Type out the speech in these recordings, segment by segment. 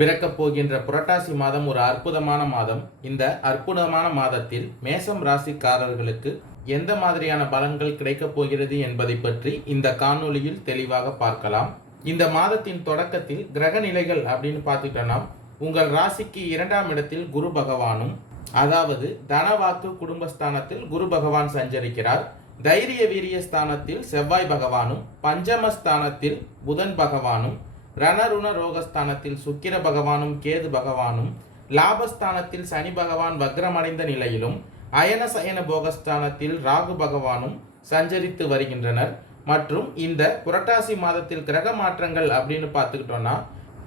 பிறக்கப் போகின்ற புரட்டாசி மாதம் ஒரு அற்புதமான மாதம். இந்த அற்புதமான மாதத்தில் மேசம் ராசிக்காரர்களுக்கு எந்த மாதிரியான பலன்கள் கிடைக்கப் போகிறது என்பதை பற்றி இந்த காணொளியில் தெளிவாக பார்க்கலாம். இந்த மாதத்தின் தொடக்கத்தில் கிரக நிலைகள் அப்படின்னு பார்த்துட்டோன்னா உங்கள் ராசிக்கு இரண்டாம் இடத்தில் குரு பகவானும் அதாவது தனவாக்கு குடும்பஸ்தானத்தில் குரு பகவான் சஞ்சரிக்கிறார். தைரிய வீரிய ஸ்தானத்தில் செவ்வாய் பகவானும் பஞ்சமஸ்தானத்தில் புதன் பகவானும் ரணருண ரோகஸ்தானத்தில் சுக்கிர பகவானும் கேது பகவானும் லாபஸ்தானத்தில் சனி பகவான் வக்ரமடைந்த நிலையிலும் அயன சயன போகஸ்தானத்தில் ராகு பகவானும் சஞ்சரித்து வருகின்றனர். மற்றும் இந்த புரட்டாசி மாதத்தில் கிரக மாற்றங்கள் அப்படின்னு பார்த்துக்கிட்டோன்னா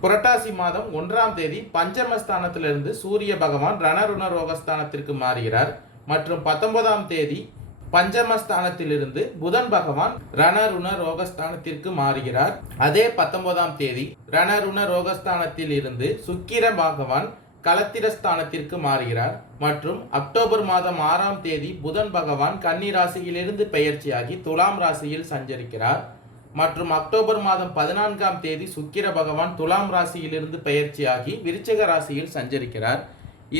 புரட்டாசி மாதம் ஒன்றாம் தேதி பஞ்சமஸ்தானத்திலிருந்து சூரிய பகவான் ரணருண ரோகஸ்தானத்திற்கு மாறுகிறார். மற்றும் பத்தொன்பதாம் தேதி பஞ்சமஸ்தானத்திலிருந்து புதன் பகவான் ரணருண ரோகஸ்தானத்திற்கு மாறுகிறார். அதே பத்தொன்பதாம் தேதி ரணருண ரோகஸ்தானத்தில் இருந்து சுக்கிர பகவான் கலத்திரஸ்தானத்திற்கு மாறுகிறார். மற்றும் அக்டோபர் மாதம் ஆறாம் தேதி புதன் பகவான் கன்னி ராசியிலிருந்து பெயர்ச்சியாகி துலாம் ராசியில் சஞ்சரிக்கிறார். மற்றும் அக்டோபர் மாதம் பதினான்காம் தேதி சுக்கிர பகவான் துலாம் ராசியிலிருந்து பெயர்ச்சியாகி விருச்சக ராசியில் சஞ்சரிக்கிறார்.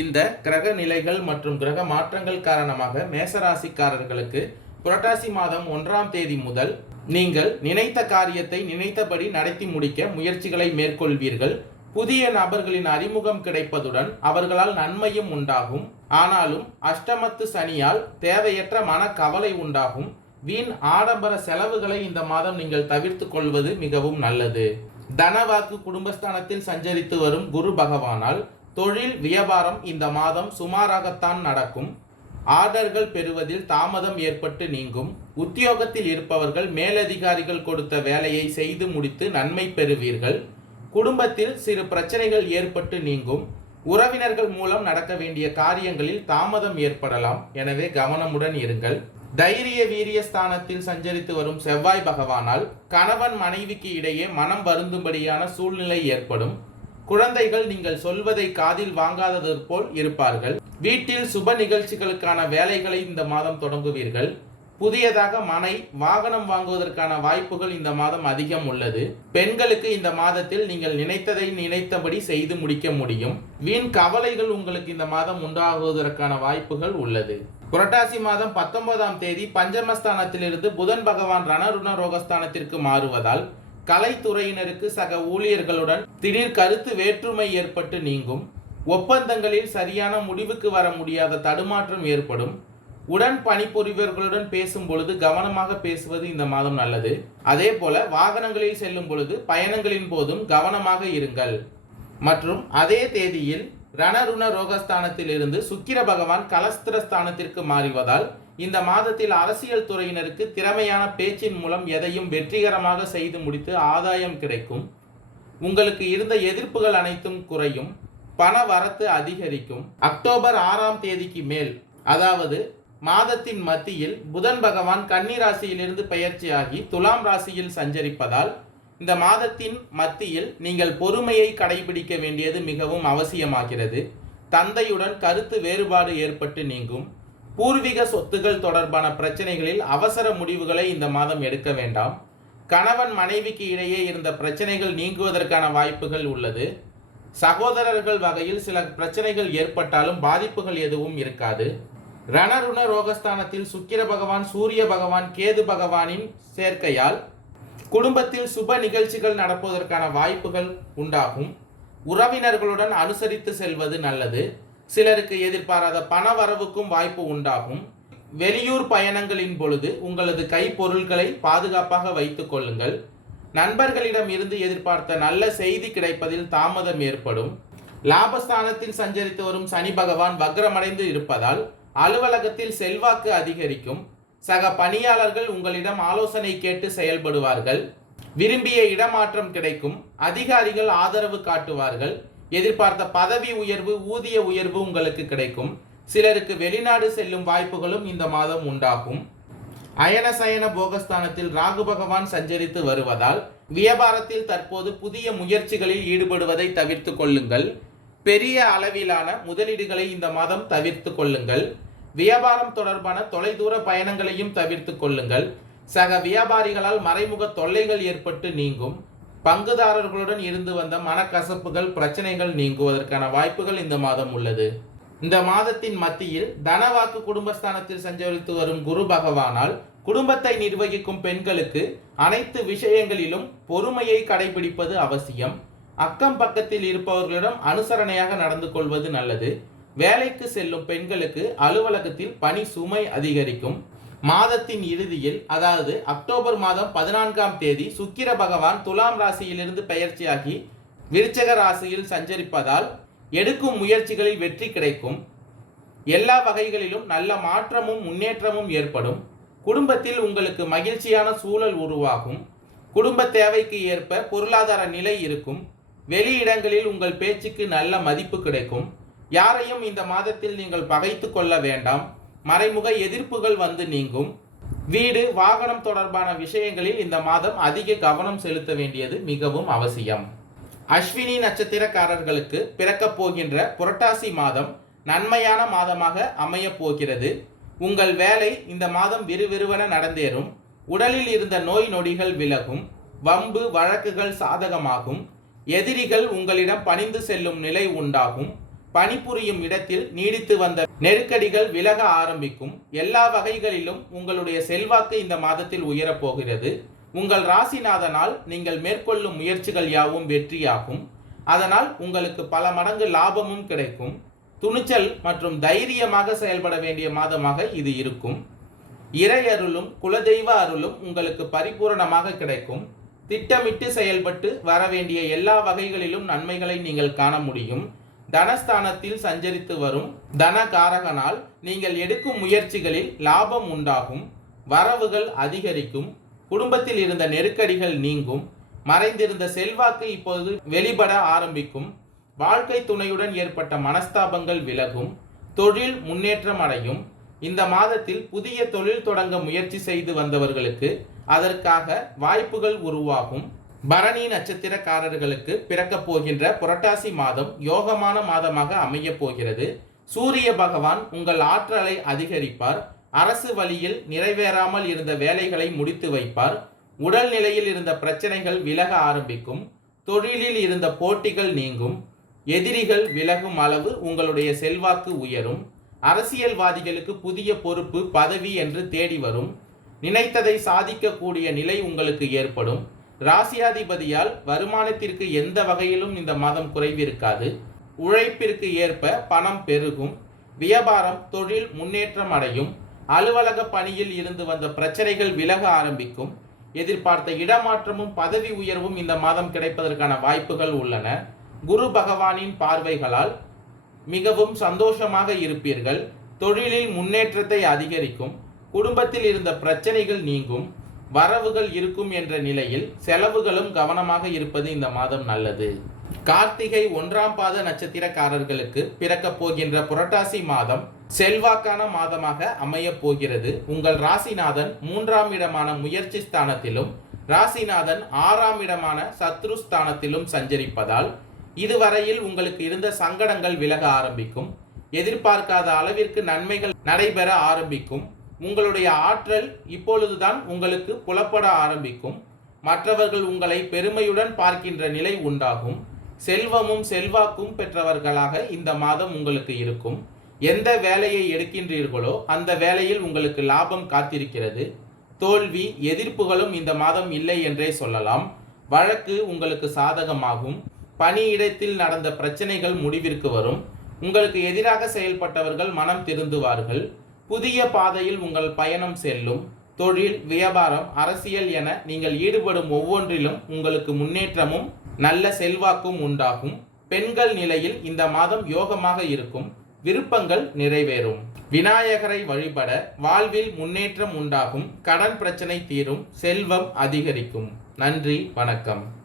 இந்த கிரக நிலைகள் மற்றும் கிரக மாற்றங்கள் காரணமாக மேசராசிக்காரர்களுக்கு புரட்டாசி மாதம் ஒன்றாம் தேதி முதல் நீங்கள் நினைத்த காரியத்தை நினைத்தபடி நடத்தி முடிக்க முயற்சிகளை மேற்கொள்வீர்கள். புதிய நபர்களின் அறிமுகம் கிடைப்பதுடன் அவர்களால் நன்மையும் உண்டாகும். ஆனாலும் அஷ்டமத்து சனியால் தேவையற்ற மன கவலை உண்டாகும். வீண் ஆடம்பர செலவுகளை இந்த மாதம் நீங்கள் தவிர்த்து கொள்வது மிகவும் நல்லது. தனவாக்கு குடும்பஸ்தானத்தில் சஞ்சரித்து வரும் குரு பகவானால் தொழில் வியாபாரம் இந்த மாதம் சுமாராகத்தான் நடக்கும். ஆர்டர்கள் பெறுவதில் தாமதம் ஏற்பட்டு நீங்கும். உத்தியோகத்தில் இருப்பவர்கள் மேலதிகாரிகள் கொடுத்த வேலையை செய்து முடித்து நன்மை பெறுவீர்கள். குடும்பத்தில் சிறு பிரச்சனைகள் ஏற்பட்டு நீங்கும். உறவினர்கள் மூலம் நடக்க வேண்டிய காரியங்களில் தாமதம் ஏற்படலாம். எனவே கவனமுடன் இருங்கள். தைரிய வீரிய ஸ்தானத்தில் சஞ்சரித்து வரும் செவ்வாய் பகவானால் கணவன் மனைவிக்கு இடையே மனம் வருந்தும்படியான சூழ்நிலை ஏற்படும். குழந்தைகள் நீங்கள் சொல்வதை காதில் வாங்காதது போல் இருப்பார்கள். வீட்டில் சுப நிகழ்ச்சிகளுக்கான வேலைகளை இந்த மாதம் தொடங்குவீர்கள். புதியதாக மனை வாகனம் வாங்குவதற்கான வாய்ப்புகள் இந்த மாதம் அதிகம் உள்ளது. பெண்களுக்கு இந்த மாதத்தில் நீங்கள் நினைத்ததை நினைத்தபடி செய்து முடிக்க முடியும். வீண் கவலைகள் உங்களுக்கு இந்த மாதம் உண்டாகுவதற்கான வாய்ப்புகள் உள்ளது. புரட்டாசி மாதம் பத்தொன்பதாம் தேதி பஞ்சமஸ்தானத்திலிருந்து புதன் பகவான் ரணருண ரோகஸ்தானத்திற்கு மாறுவதால் கலைத்துறையினருக்கு சக ஊழியர்களுடன் திடீர் கருத்து வேற்றுமை ஏற்பட்டு நீங்கும். ஒப்பந்தங்களில் சரியான முடிவுக்கு வர முடியாத தடுமாற்றம் ஏற்படும். உடன் பணிபுரிவர்களுடன் பேசும் பொழுது கவனமாக பேசுவது இந்த மாதம் நல்லது. அதே போல வாகனங்களில் செல்லும் பொழுது பயணங்களின் போதும் கவனமாக இருங்கள். மற்றும் அதே தேதியில் ரணருண ரோகஸ்தானத்தில் இருந்து சுக்கிர பகவான் கலஸ்திரஸ்தானத்திற்கு மாறுவதால் இந்த மாதத்தில் அரசியல் துறையினருக்கு திறமையான பேச்சின் மூலம் எதையும் வெற்றிகரமாக செய்து முடித்து ஆதாயம் கிடைக்கும். உங்களுக்கு இருந்த எதிர்ப்புகள் அனைத்தும் குறையும். பண வரத்து அதிகரிக்கும். அக்டோபர் ஆறாம் தேதிக்கு மேல் அதாவது மாதத்தின் மத்தியில் புதன் பகவான் கன்னி ராசியிலிருந்து பயிற்சியாகி துலாம் ராசியில் சஞ்சரிப்பதால் இந்த மாதத்தின் மத்தியில் நீங்கள் பொறுமையை கடைபிடிக்க வேண்டியது மிகவும் அவசியமாகிறது. தந்தையுடன் கருத்து வேறுபாடு ஏற்பட்டு நீங்கும். பூர்வீக சொத்துகள் தொடர்பான பிரச்சனைகளில் அவசர முடிவுகளை இந்த மாதம் எடுக்க வேண்டாம். கணவன் மனைவிக்கு இடையே இருந்த பிரச்சனைகள் நீங்குவதற்கான வாய்ப்புகள் உள்ளது. சகோதரர்கள் வகையில் சில பிரச்சனைகள் ஏற்பட்டாலும் பாதிப்புகள் எதுவும் இருக்காது. ரணருண ரோகஸ்தானத்தில் சுக்கிர பகவான் சூரிய பகவான் கேது பகவானின் சேர்க்கையால் குடும்பத்தில் சுப நிகழ்ச்சிகள் நடப்பதற்கான வாய்ப்புகள் உண்டாகும். உறவினர்களுடன் அனுசரித்து செல்வது நல்லது. சிலருக்கு எதிர்பாராத பண வரவுக்கும் வாய்ப்பு உண்டாகும். வெளியூர் பயணங்களின் பொழுது உங்களது கைப்பொருள்களை பாதுகாப்பாக வைத்துக் கொள்ளுங்கள். நண்பர்களிடம் இருந்து எதிர்பார்த்த நல்ல செய்தி கிடைப்பதில் தாமதம் ஏற்படும். லாபஸ்தானத்தில் சஞ்சரித்து வரும் சனி பகவான் வக்ரமடைந்து இருப்பதால் அலுவலகத்தில் செல்வாக்கு அதிகரிக்கும். சக பணியாளர்கள் உங்களிடம் ஆலோசனை கேட்டு செயல்படுவார்கள். விரும்பிய இடமாற்றம் கிடைக்கும். அதிகாரிகள் ஆதரவு காட்டுவார்கள். எதிர்பார்த்த பதவி உயர்வு ஊதிய உயர்வு உங்களுக்கு கிடைக்கும். சிலருக்கு வெளிநாடு செல்லும் வாய்ப்புகளும் இந்த மாதம் உண்டாகும். அயன சயன போகஸ்தானத்தில் ராகு பகவான் சஞ்சரித்து வருவதால் வியாபாரத்தில் தற்போது புதிய முயற்சிகளில் ஈடுபடுவதை தவிர்த்து கொள்ளுங்கள். பெரிய அளவிலான முதலீடுகளை இந்த மாதம் தவிர்த்து கொள்ளுங்கள். வியாபாரம் தொடர்பான தொலைதூர பயணங்களையும் தவிர்த்து கொள்ளுங்கள். சக வியாபாரிகளால் மறைமுக தொல்லைகள் ஏற்பட்டு நீங்கும். பங்குதாரர்களுடன் இருந்து வந்த மனக்கசப்புகள் பிரச்சனைகள் நீங்குவதற்கான வாய்ப்புகள் இந்த மாதம் உள்ளது. இந்த மாதத்தின் மத்தியில் தனவாக்கு குடும்பஸ்தானத்தில் சஞ்சரித்து வரும் குரு பகவானால் குடும்பத்தை நிர்வகிக்கும் பெண்களுக்கு அனைத்து விஷயங்களிலும் பொறுமையை கடைபிடிப்பது அவசியம். அக்கம் பக்கத்தில் இருப்பவர்களிடம் அனுசரணையாக நடந்து கொள்வது நல்லது. வேலைக்கு செல்லும் பெண்களுக்கு அலுவலகத்தில் பணி சுமை அதிகரிக்கும். மாதத்தின் இறுதியில் அதாவது அக்டோபர் மாதம் பதினான்காம் தேதி சுக்கிர பகவான் துலாம் ராசியிலிருந்து பெயர்ச்சியாகி விருச்சக ராசியில் சஞ்சரிப்பதால் எடுக்கும் முயற்சிகளில் வெற்றி கிடைக்கும். எல்லா வகைகளிலும் நல்ல மாற்றமும் முன்னேற்றமும் ஏற்படும். குடும்பத்தில் உங்களுக்கு மகிழ்ச்சியான சூழல் உருவாகும். குடும்ப தேவைக்கு ஏற்ப பொருளாதார நிலை இருக்கும். வெளியிடங்களில் உங்கள் பேச்சுக்கு நல்ல மதிப்பு கிடைக்கும். யாரையும் இந்த மாதத்தில் நீங்கள் பகைத்து கொள்ள வேண்டாம். மறைமுக எதிர்ப்புகள் வந்து நீங்கும். வீடு வாகனம் தொடர்பான விஷயங்களில் இந்த மாதம் அதிக கவனம் செலுத்த வேண்டியது மிகவும் அவசியம். அஸ்வினி நட்சத்திரக்காரர்களுக்கு பிறக்கப் போகின்ற புரட்டாசி மாதம் நன்மையான மாதமாக அமையப் போகிறது. உங்கள் வேலை இந்த மாதம் விறுவிறுவென நடந்தேறும். உடலில் இருந்த நோய் நொடிகள் விலகும். வம்பு வழக்குகள் சாதகமாகும். எதிரிகள் உங்களிடம் பணிந்து செல்லும் நிலை உண்டாகும். பணிபுரியும் இடத்தில் நீடித்து வந்த நெருக்கடிகள் விலக ஆரம்பிக்கும். எல்லா வகைகளிலும் உங்களுடைய செல்வாக்கு இந்த மாதத்தில் உயரப் போகிறது. உங்கள் ராசிநாதனால் நீங்கள் மேற்கொள்ளும் முயற்சிகள் யாவும் வெற்றியாகும். அதனால் உங்களுக்கு பல மடங்கு லாபமும் கிடைக்கும். துணிச்சல் மற்றும் தைரியமாக செயல்பட வேண்டிய மாதமாக இது இருக்கும். இறை அருளும் குலதெய்வ அருளும் உங்களுக்கு பரிபூரணமாக கிடைக்கும். திட்டமிட்டு செயல்பட்டு வர வேண்டிய எல்லா வகைகளிலும் நன்மைகளை நீங்கள் காண முடியும். தனஸ்தானத்தில் சஞ்சரித்து வரும் தனகாரகனால் நீங்கள் எடுக்கும் முயற்சிகளில் லாபம் உண்டாகும் வரவுகள் அதிகரிக்கும் குடும்பத்தில் இருந்த நெருக்கடிகள் நீங்கும் மறைந்திருந்த செல்வாக்கு இப்போது வெளிப்பட ஆரம்பிக்கும் வாழ்க்கை துணையுடன் ஏற்பட்ட மனஸ்தாபங்கள் விலகும் தொழில் முன்னேற்றம் அடையும். இந்த மாதத்தில் புதிய தொழில் தொடங்க முயற்சி செய்து வந்தவர்களுக்கு அதற்காக வாய்ப்புகள் உருவாகும். பரணி நட்சத்திரக்காரர்களுக்கு பிறக்கப் போகின்ற புரட்டாசி மாதம் யோகமான மாதமாக அமையப் போகிறது. சூரிய பகவான் உங்கள் ஆற்றலை அதிகரிப்பார். அரசு வழியில் நிறைவேறாமல் இருந்த வேலைகளை முடித்து வைப்பார். உடல் நிலையில் இருந்த பிரச்சனைகள் விலக ஆரம்பிக்கும். தொழிலில் இருந்த போட்டிகள் நீங்கும். எதிரிகள் விலகும் அளவு உங்களுடைய செல்வாக்கு உயரும். அரசியல்வாதிகளுக்கு புதிய பொறுப்பு பதவி என்று தேடி வரும். நினைத்ததை சாதிக்கக்கூடிய நிலை உங்களுக்கு ஏற்படும். ராசியாதிபதியால் வருமானத்திற்கு எந்த வகையிலும் இந்த மாதம் குறைவிருக்காது உழைப்பிற்கு ஏற்ப பணம் பெருகும். வியாபாரம் தொழில் முன்னேற்றம் அடையும். அலுவலக பணியில் இருந்து வந்த பிரச்சனைகள் விலக ஆரம்பிக்கும். எதிர்பார்த்த இடமாற்றமும் பதவி உயர்வும் இந்த மாதம் கிடைப்பதற்கான வாய்ப்புகள் உள்ளன. குரு பகவானின் பார்வைகளால் மிகவும் சந்தோஷமாக இருப்பீர்கள். தொழிலில் முன்னேற்றத்தை அதிகரிக்கும். குடும்பத்தில் இருந்த பிரச்சனைகள் நீங்கும். வரவுகள் இருக்கும் என்ற நிலையில் செலவுகளும் கவனமாக இருப்பது இந்த மாதம் நல்லது. கார்த்திகை ஒன்றாம் பாத நட்சத்திரக்காரர்களுக்கு பிறக்கப் போகின்ற புரட்டாசி மாதம் செல்வாக்கான மாதமாக அமையப் போகிறது. உங்கள் ராசிநாதன் மூன்றாம் இடமான முயற்சி ஸ்தானத்திலும் ராசிநாதன் ஆறாம் இடமான சத்ரு ஸ்தானத்திலும் சஞ்சரிப்பதால் இதுவரையில் உங்களுக்கு இருந்த சங்கடங்கள் விலக ஆரம்பிக்கும். எதிர்பார்க்காத அளவிற்கு நன்மைகள் நடைபெற ஆரம்பிக்கும். உங்களுடைய ஆற்றல் இப்பொழுதுதான் உங்களுக்கு புலப்பட ஆரம்பிக்கும். மற்றவர்கள் உங்களை பெருமையுடன் பார்க்கின்ற நிலை உண்டாகும். செல்வமும் செல்வாக்கும் பெற்றவர்களாக இந்த மாதம் உங்களுக்கு இருக்கும். எந்த வேலையை எடுக்கின்றீர்களோ அந்த வேலையில் உங்களுக்கு லாபம் காத்திருக்கிறது. தோல்வி எதிர்ப்புகளும் இந்த மாதம் இல்லை என்றே சொல்லலாம். வழக்கு உங்களுக்கு சாதகமாகும். பணியிடத்தில் நடந்த பிரச்சனைகள் முடிவிற்கு வரும். உங்களுக்கு எதிராக செயல்பட்டவர்கள் மனம் திருந்துவார்கள். புதிய பாதையில் உங்கள் பயணம் செல்லும். தொழில் வியாபாரம் அரசியல் என நீங்கள் ஈடுபடும் ஒவ்வொன்றிலும் உங்களுக்கு முன்னேற்றமும் நல்ல செல்வாக்கும் உண்டாகும். பெண்கள் நிலையில் இந்த மாதம் யோகமாக இருக்கும். விருப்பங்கள் நிறைவேறும். விநாயகரை வழிபட வாழ்வில் முன்னேற்றம் உண்டாகும். கடன் பிரச்சனை தீரும். செல்வம் அதிகரிக்கும். நன்றி வணக்கம்.